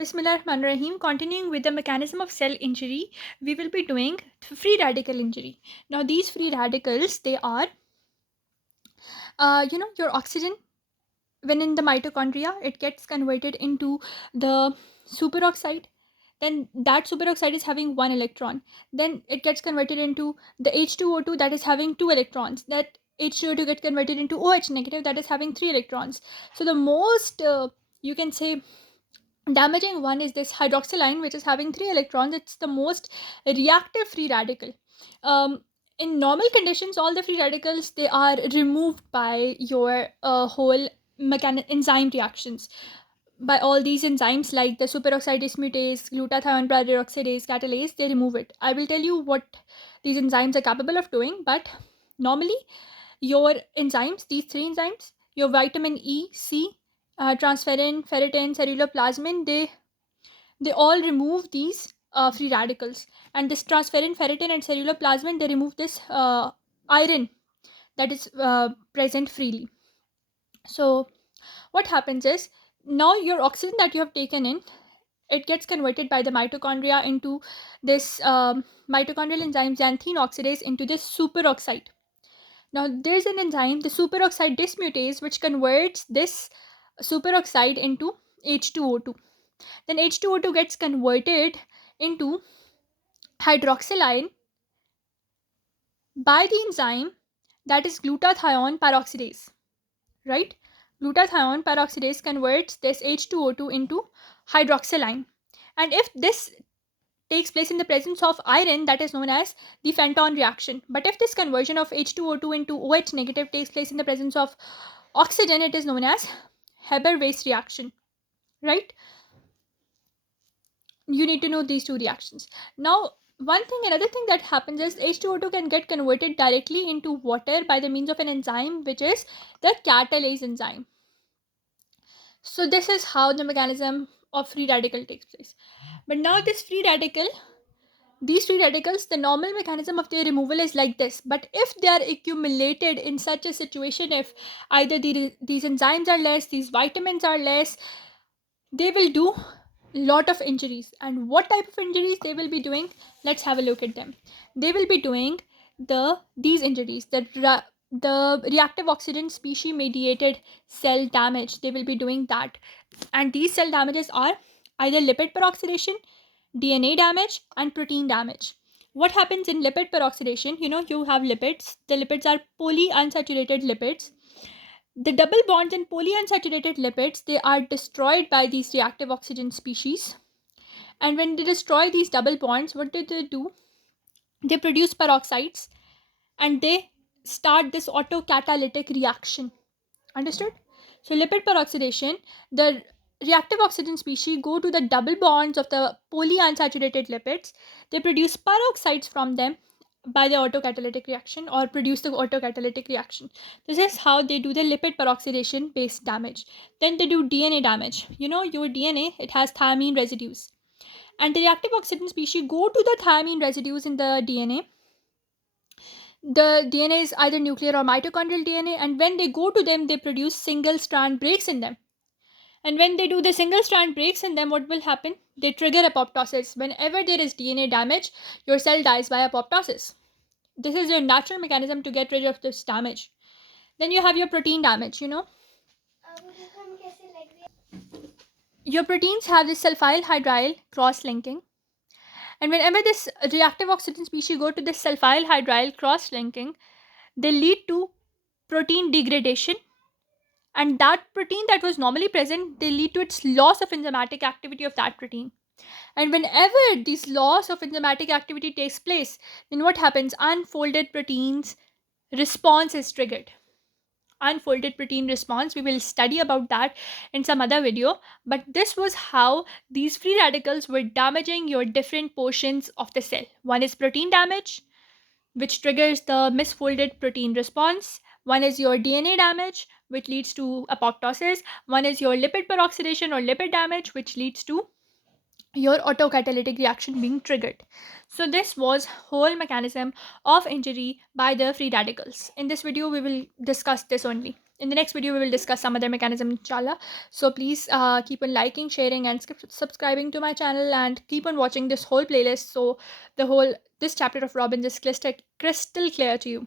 Bismillahirrahmanirrahim. Continuing with the mechanism of cell injury, we will be doing free radical injury. Now, these free radicals, they are, your oxygen. When in the mitochondria, it gets converted into the superoxide. Then that superoxide is having one electron. Then it gets converted into the H2O2 that is having two electrons. That H2O2 gets converted into OH negative that is having three electrons. So the most you can say damaging one is this hydroxyline, which is having three electrons. It's the most reactive free radical. In normal conditions, all the free radicals, they are removed by your whole enzyme reactions, by all these enzymes like the superoxide dismutase, glutathione pyroxidase, catalase. They remove it. I will tell you what these enzymes are capable of doing, but normally your enzymes, these three enzymes, your vitamin E, C, transferrin, ferritin, ceruloplasmin, they all remove these free radicals. And this transferrin, ferritin, and ceruloplasmin, they remove this iron that is present freely. So what happens is, now your oxygen that you have taken in, it gets converted by the mitochondria into this mitochondrial enzyme xanthine oxidase into this superoxide. Now there's an enzyme, the superoxide dismutase, which converts this superoxide into H2O2. Then H2O2 gets converted into hydroxyline by the enzyme that is glutathione peroxidase, right? Glutathione peroxidase converts this H2O2 into hydroxyline. And if this takes place in the presence of iron, that is known as the Fenton reaction. But if this conversion of H2O2 into OH negative takes place in the presence of oxygen, it is known as Haber-Weiss reaction, right? You need to know these two reactions. Now, another thing that happens is H2O2 can get converted directly into water by the means of an enzyme, which is the catalase enzyme. So this is how the mechanism of free radical takes place. But now these free radicals, the normal mechanism of their removal is like this. But if they are accumulated in such a situation, if either these enzymes are less, these vitamins are less, they will do lot of injuries. And what type of injuries they will be doing, let's have a look at them. They will be doing these injuries, the reactive oxygen species mediated cell damage. They will be doing that. And these cell damages are either lipid peroxidation, DNA damage, and protein damage. What happens in lipid peroxidation? You have lipids. The lipids are polyunsaturated lipids. The double bonds in polyunsaturated lipids, they are destroyed by these reactive oxygen species. And when they destroy these double bonds, what do? They produce peroxides and they start this autocatalytic reaction. Understood? So lipid peroxidation, the reactive oxygen species go to the double bonds of the polyunsaturated lipids. They produce peroxides from them by the autocatalytic reaction, or produce the autocatalytic reaction. This is how they do the lipid peroxidation based damage. Then they do DNA damage. Your DNA, it has thiamine residues. And the reactive oxygen species go to the thiamine residues in the DNA. The DNA is either nuclear or mitochondrial DNA, and when they go to them, they produce single strand breaks in them. And when they do the single strand breaks in them, what will happen? They trigger apoptosis. Whenever there is DNA damage, your cell dies by apoptosis. This is your natural mechanism to get rid of this damage. Then you have your protein damage. Your proteins have this sulfyl hydryl cross linking. And whenever this reactive oxygen species go to this sulfyl hydryl cross linking, they lead to protein degradation. And that protein that was normally present, they lead to its loss of enzymatic activity of that protein. And whenever this loss of enzymatic activity takes place, then what happens? Unfolded proteins response is triggered. Unfolded protein response, we will study about that in some other video. But this was how these free radicals were damaging your different portions of the cell. One is protein damage, which triggers the misfolded protein response. One is your DNA damage, which leads to apoptosis. One is your lipid peroxidation or lipid damage, which leads to your autocatalytic reaction being triggered. So this was whole mechanism of injury by the free radicals. In this video, we will discuss this only. In the next video, we will discuss some other mechanism, inshallah. So please keep on liking, sharing, and subscribing to my channel, and keep on watching this whole playlist so this chapter of Robbins is crystal clear to you.